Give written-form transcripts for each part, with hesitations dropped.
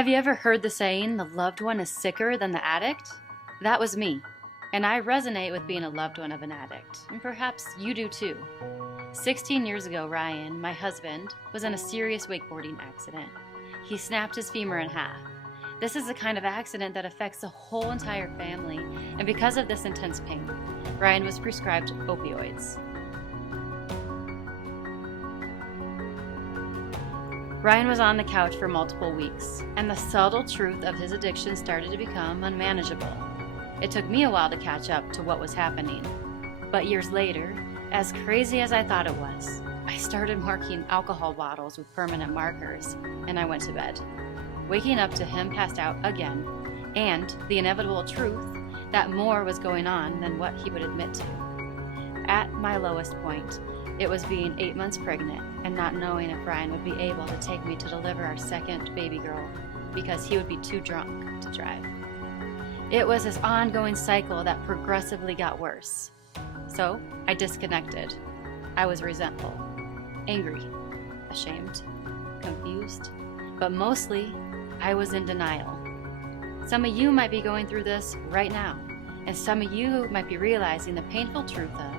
Have you ever heard the saying, the loved one is sicker than the addict? That was me, and I resonate with being a loved one of an addict, and perhaps you do too. 16 years ago, Ryan, my husband, was in a serious wakeboarding accident. He snapped his femur in half. This is the kind of accident that affects the whole entire family, and because of this intense pain, Ryan was prescribed opioids. Ryan was on the couch for multiple weeks, and the subtle truth of his addiction started to become unmanageable. It took me a while to catch up to what was happening. But years later, as crazy as I thought it was, I started marking alcohol bottles with permanent markers, and I went to bed, waking up to him passed out again, and the inevitable truth that more was going on than what he would admit to. At my lowest point, it was being 8 months pregnant and not knowing if Ryan would be able to take me to deliver our second baby girl because he would be too drunk to drive. It was this ongoing cycle that progressively got worse. So I disconnected. I was resentful, angry, ashamed, confused, but mostly I was in denial. Some of you might be going through this right now, and some of you might be realizing the painful truth of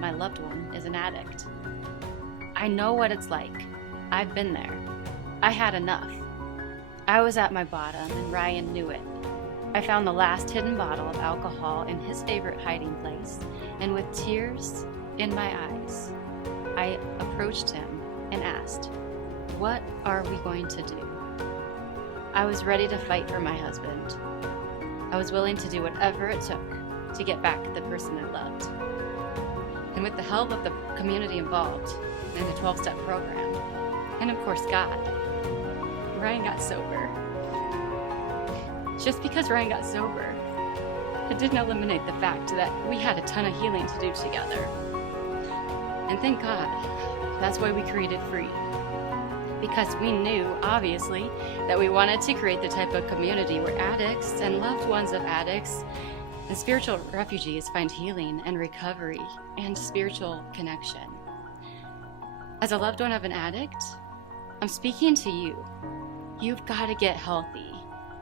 my loved one is an addict. I know what it's like. I've been there. I had enough. I was at my bottom, and Ryan knew it. I found the last hidden bottle of alcohol in his favorite hiding place, and with tears in my eyes, I approached him and asked, "What are we going to do?" I was ready to fight for my husband. I was willing to do whatever it took to get back the person I loved. And with the help of the community involved in the 12-step program, and of course God, Ryan got sober. Just because Ryan got sober, it didn't eliminate the fact that we had a ton of healing to do together. And thank God, that's why we created Free. Because we knew, obviously, that we wanted to create the type of community where addicts and loved ones of addicts and spiritual refugees find healing and recovery and spiritual connection. As a loved one of an addict, I'm speaking to you. You've got to get healthy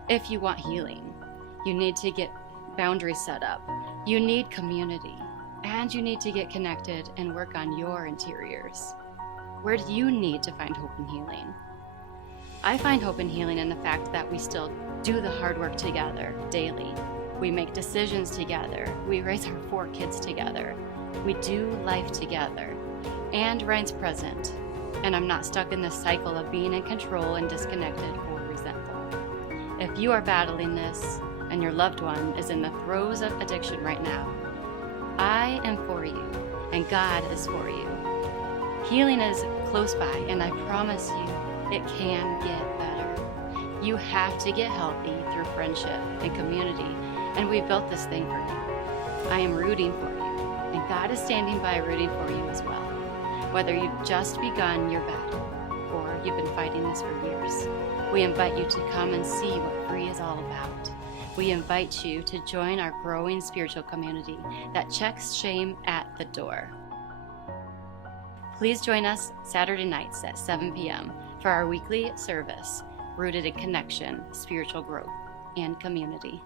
if you want healing. You need to get boundaries set up. You need community. And you need to get connected and work on your interiors. Where do you need to find hope and healing? I find hope and healing in the fact that we still do the hard work together daily. We make decisions together. We raise our 4 kids together. We do life together. And Ryan's present. And I'm not stuck in this cycle of being in control and disconnected or resentful. If you are battling this and your loved one is in the throes of addiction right now, I am for you and God is for you. Healing is close by, and I promise you it can get better. You have to get healthy through friendship and community, and we built this thing for you. I am rooting for you, and God is standing by rooting for you as well. Whether you've just begun your battle or you've been fighting this for years, we invite you to come and see what Free is all about. We invite you to join our growing spiritual community that checks shame at the door. Please join us Saturday nights at 7 p.m. for our weekly service rooted in connection, spiritual growth, and community.